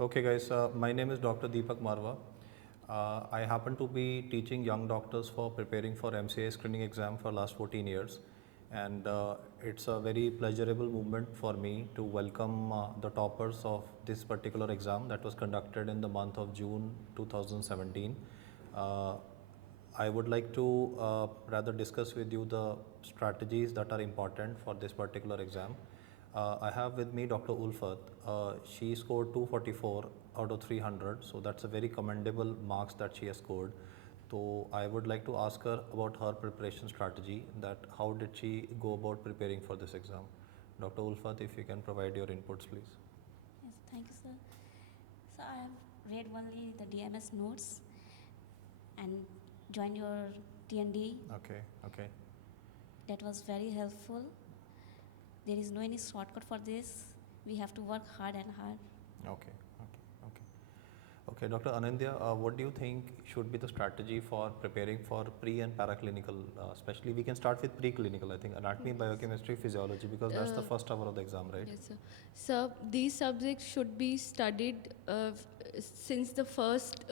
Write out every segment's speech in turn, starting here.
Okay, guys, my name is Dr. Deepak Marwa. I happen to be teaching young doctors for preparing for MCA screening exam for last 14 years, and it's a very pleasurable moment for me to welcome the toppers of this particular exam that was conducted in the month of June 2017. Uh, I would like to rather discuss with you the strategies that are important for this particular exam. I have with me Dr. Ulfat. She scored 244 out of 300, so that's a very commendable marks that she has scored. So I would like to ask her about her preparation strategy, that how did she go about preparing for this exam. Dr. Ulfat, if you can provide your inputs, please. Yes, thank you, sir. So I have read only the DMS notes and joined your TND. Okay, okay. That was very helpful. There is no any shortcut for this. We have to work hard and hard. Okay, okay, okay. Okay, Dr. Anandya, what do you think should be the strategy for preparing for pre and paraclinical? Especially, we can start with preclinical, I think, anatomy, biochemistry, physiology, because that's the first hour of the exam, right? Yes, sir. So these subjects should be studied since the first,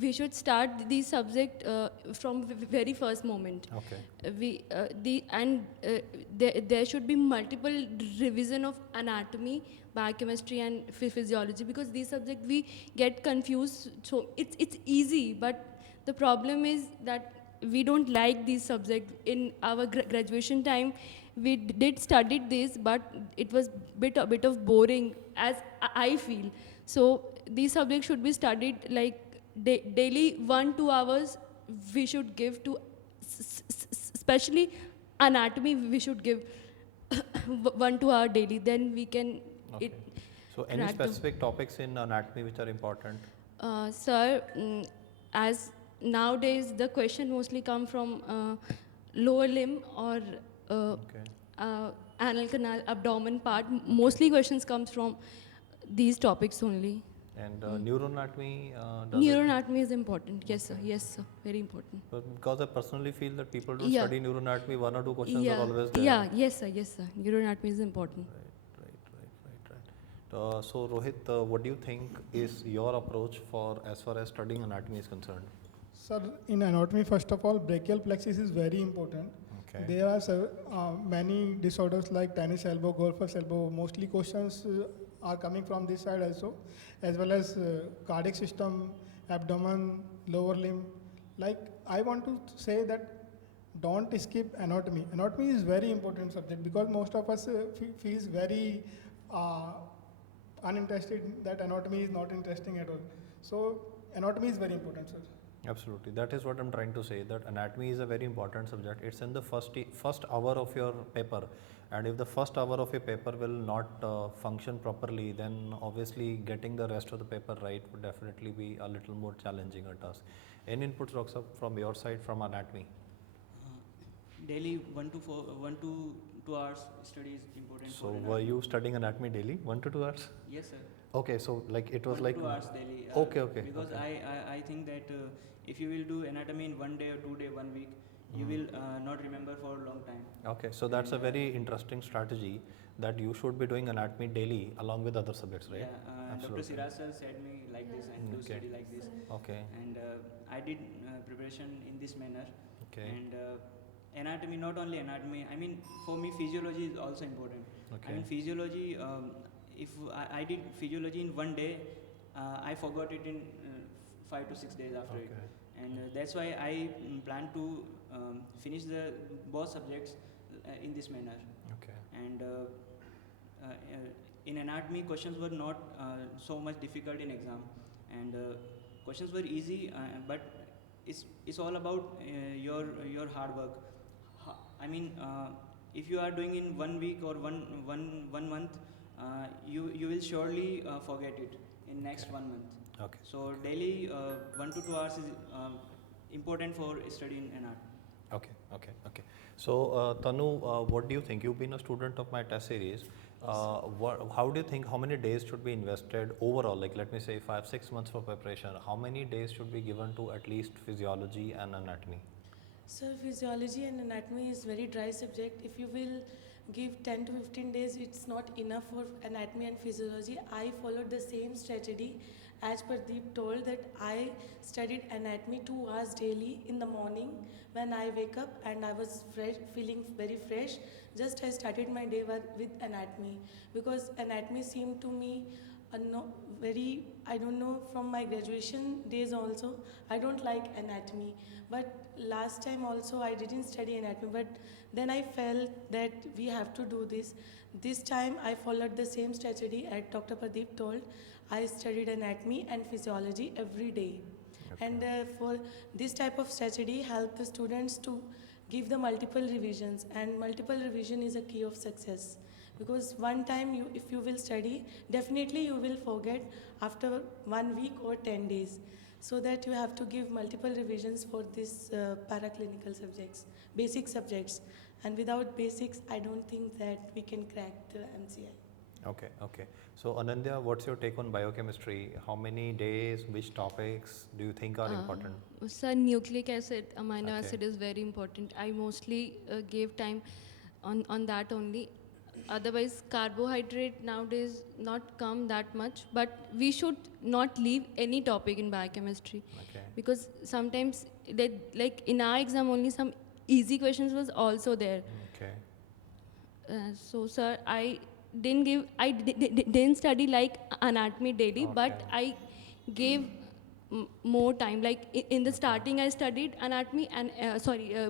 we should start these subject from very first moment. Okay. There should be multiple revision of anatomy, biochemistry, and physiology, because these subjects we get confused. So it's easy, but the problem is that we don't like these subjects. In our graduation time, we did studied this, but it was a bit of boring, as I feel. So these subjects should be studied like daily 1-2 hours. We should give to, especially anatomy. We should give 1-2 hour daily. Then we can. Okay. So, any crack the- specific topics in anatomy which are important? Sir, as nowadays the question mostly come from lower limb or Okay. anal canal, abdomen part. Mostly questions comes from these topics only. And neuroanatomy? Does it- Neuroanatomy is important. Yes, sir. Yes, sir. Very important. But because I personally feel that people don't Yeah. study neuroanatomy, one or two questions Yeah. are always there. Yeah. Yes, sir. Yes, sir. Neuroanatomy is important. Right. So, Rohit, what do you think is your approach for as far as studying anatomy is concerned? Sir, in anatomy, first of all, brachial plexus is very important. Okay. There are many disorders like tennis elbow, golfer's elbow. Mostly questions are coming from this side also, as well as cardiac system, abdomen, lower limb. Like, I want to say that don't skip anatomy. Anatomy is very important subject because most of us feels very uninterested, that anatomy is not interesting at all. So anatomy is very important, sir. Absolutely, that is what I'm trying to say, that anatomy is a very important subject. It's in the first hour of your paper, and if the first hour of your paper will not function properly, then obviously getting the rest of the paper right would definitely be a little more challenging a task. Any inputs, Roxab, from your side from anatomy? Daily 1 to 2 hours study is important. So for were you studying anatomy daily, 1 to 2 hours? Yes, sir. Okay, so like it was 1 like to 2 hours daily. Okay. Because okay. I think that if you will do anatomy in 1 day or 2 day, 1 week, you will not remember for a long time. Okay, so that's a very interesting strategy, that you should be doing anatomy daily along with other subjects, right? Yeah, Dr. Absolutely. Siraj sir said me like this and do Okay. study like this. Okay, And I did preparation in this manner. okay, And anatomy, not only anatomy, I mean, for me physiology is also important. okay. I mean, physiology, if I did physiology in 1 day, I forgot it in 5 to 6 days after it. Okay. And that's why I plan to finish the both subjects in this manner. Okay. And in anatomy, questions were not so much difficult in exam, and questions were easy, but it's all about your hard work. I mean, if you are doing in 1 week or one month, you will surely forget it in next Okay. 1 month. Okay. So daily 1 to 2 hours is important for studying anatomy. Okay. So, Tanu, what do you think? You've been a student of my test series. How do you think, how many days should be invested overall? Like, let me say 5-6 months for preparation. How many days should be given to at least physiology and anatomy? So physiology and anatomy is very dry subject. If you will give 10 to 15 days, it's not enough for anatomy and physiology. I followed the same strategy as Pradeep told, that I studied anatomy 2 hours daily in the morning when I wake up, and I was fresh, feeling very fresh. Just I started my day with anatomy, because anatomy seemed to me no, very, I don't know, from my graduation days also, I don't like anatomy. But last time also I didn't study anatomy, but then I felt that we have to do this. This time I followed the same strategy as Dr. Pradeep told. I studied anatomy and physiology every day. And for this type of strategy help the students to give the multiple revisions, and multiple revision is a key of success, because one time if you will study, definitely you will forget after 1 week or 10 days, so that you have to give multiple revisions for this paraclinical subjects, basic subjects, and without basics I don't think that we can crack the MCI. Okay, okay. So Anandya, what's your take on biochemistry? How many days, which topics do you think are important? Sir, nucleic acid, amino Okay. acid is very important. I mostly gave time on that only. Otherwise, carbohydrate nowadays not come that much, but we should not leave any topic in biochemistry, Okay. because sometimes, like in our exam only, some easy questions was also there. Okay. So, sir, I didn't study like anatomy daily, but Okay. I gave more time. Like in the starting, I studied anatomy and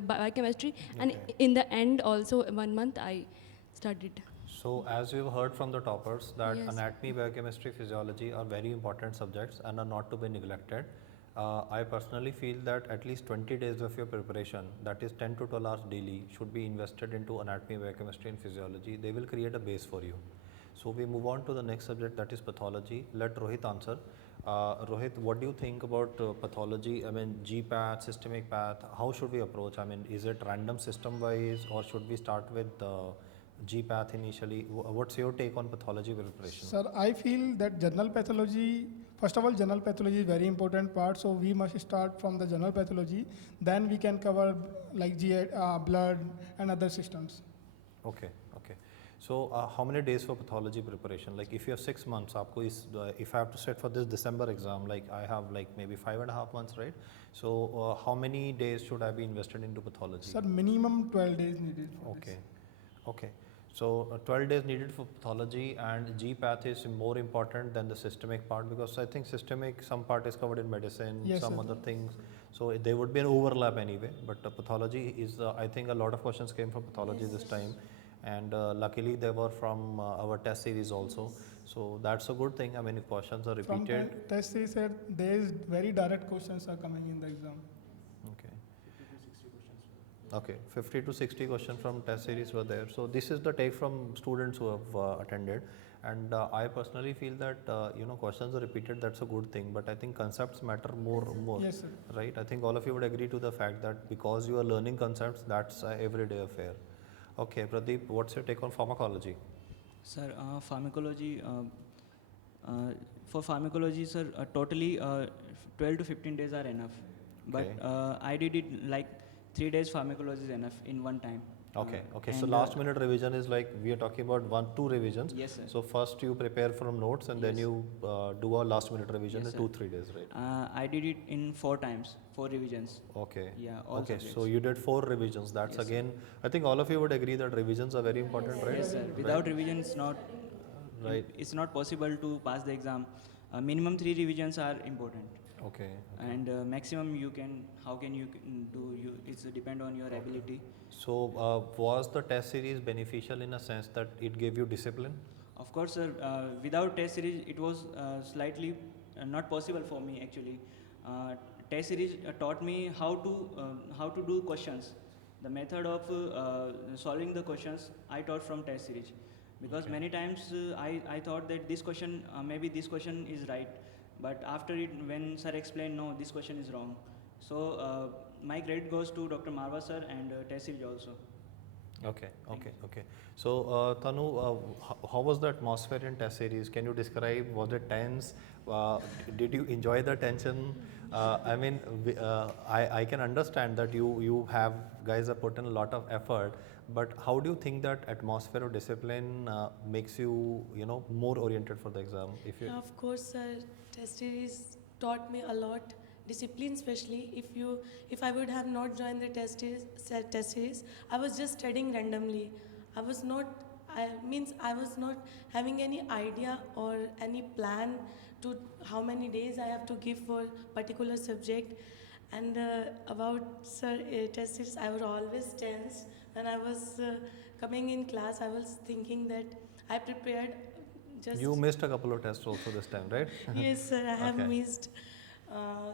biochemistry, and Okay. in the end, also 1 month I studied. So as we've heard from the toppers that Yes. anatomy, biochemistry, physiology are very important subjects and are not to be neglected. I personally feel that at least 20 days of your preparation, that is 10 to 12 hours daily, should be invested into anatomy, biochemistry and physiology. They will create a base for you. So we move on to the next subject, that is pathology. Let Rohit answer. Rohit, what do you think about pathology? I mean, GPath, systemic path, how should we approach? I mean, is it random system wise, or should we start with GPath initially? What's your take on pathology preparation? Sir, I feel that general pathology, first of all, general pathology is very important part. So we must start from the general pathology. Then we can cover like blood and other systems. Okay, okay. So how many days for pathology preparation? Like if you have 6 months, aapko if I have to set for this December exam, like I have like maybe 5.5 months, right? So how many days should I be invested into pathology? Sir, minimum 12 days needed for Okay, this. okay. So 12 days needed for pathology, and GPath is more important than the systemic part, because I think systemic, some part is covered in medicine, Yes, some sir. other things. So there would be an overlap anyway, but pathology is, I think a lot of questions came from pathology this time, and luckily they were from our test series also. So that's a good thing. I mean, if questions are From repeated. test they said there is very direct questions are coming in the exam. Okay. Okay, 50 to 60 questions from test series were there. So this is the take from students who have attended, and I personally feel that questions are repeated. That's a good thing, but I think concepts matter more. Yes, sir. Right? I think all of you would agree to the fact that because you are learning concepts, that's an everyday affair. Okay, Pradeep, what's your take on pharmacology? Sir, pharmacology, for pharmacology, sir, totally 12 to 15 days are enough. But Okay. I did it like 3 days pharmacology is enough in one time. Okay, okay. So and, last minute revision is like we are talking about 1-2 revisions. Yes, sir. So first you prepare from notes, and then Yes. you do a last minute revision Yes, in sir. 2-3 days, right? I did it in 4 times, 4 revisions. Okay. Yeah, all Okay, subjects. so you did 4 revisions. That's Yes, sir. again, I think all of you would agree that revisions are very important, right? Yes, sir. Without revision, it's not Right. It's not possible to pass the exam. Minimum 3 revisions are important, Okay. and maximum how can you do? It's depend on your ability. So was the test series beneficial in a sense that it gave you discipline? Of course, sir. Without test series, it was slightly not possible for me actually. Test series taught me how to do questions. The method of solving the questions I taught from test series, because Okay. many times I thought that this question maybe this question is right, but after it when sir explained no, this question is wrong. So my credit goes to Dr. Marwa sir and test series also. Okay. So, Tanu, how was the atmosphere in test series? Can you describe? Was it tense? Did you enjoy the tension? I mean, I can understand that you have guys have put in a lot of effort, but how do you think that atmosphere or discipline makes you more oriented for the exam? If you Of course, sir, test series taught me a lot. Discipline, especially if I would have not joined the test series, I was just studying randomly. I was not. I was not having any idea or any plan to how many days I have to give for particular subject. And about sir test series, I was always tense when I was coming in class. I was thinking that I prepared just. you missed a couple of tests also this time, right? Yes, sir, I have Okay. missed. Uh,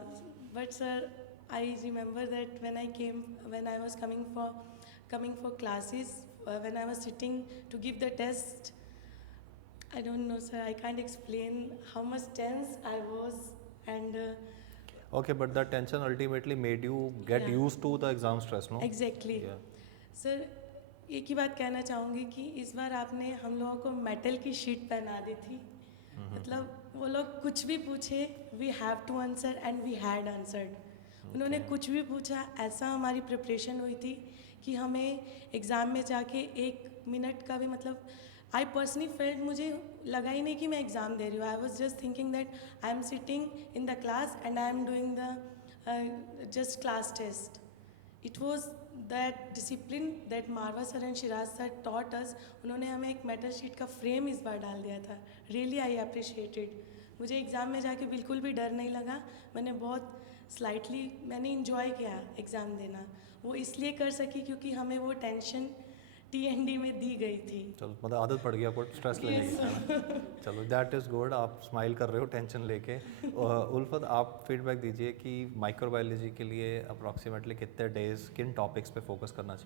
but sir, I remember that when I was coming for classes, when I was sitting to give the test, I don't know, sir. I can't explain how much tense I was, and Okay, but that tension ultimately made you get Yeah. used to the exam stress, no? Exactly Yeah. Sir एक ही बात कहना चाहूँगी कि इस बार आपने हम लोगों को मेटल की शीट पहना दी थी मतलब वो लोग कुछ भी पूछे we have to answer and we had answered उन्होंने Okay. कुछ भी पूछा ऐसा हमारी प्रिपरेशन हुई थी कि हमें एग्ज़ाम में जाके 1 मिनट का भी मतलब आई पर्सनली फेल्ट मुझे लगा ही नहीं कि मैं एग्ज़ाम दे रही हूँ I was just thinking that I am sitting in the class and I am doing the just class test it was that discipline that Marwa sir and Shiraz sir taught us उन्होंने हमें एक मेटल शीट का frame इस बार डाल दिया था really I appreciated मुझे exam में जाके बिल्कुल भी डर नहीं लगा मैंने बहुत स्लाइटली मैंने इंजॉय किया एग्ज़ाम देना वो इसलिए कर सकी क्योंकि हमें वो टेंशन TND में दी गई थी चलो मतलब आदत पड़ गई आपको स्ट्रेस लेने की है ना? चलो दैट इज़ गुड आप स्माइल कर रहे हो टेंशन लेके उल्फत आप फीडबैक दीजिए कि माइक्रोबायोलॉजी के लिए अप्रॉक्सीमेटली कितने डेज किन टॉपिक्स पे फोकस करना चाहिए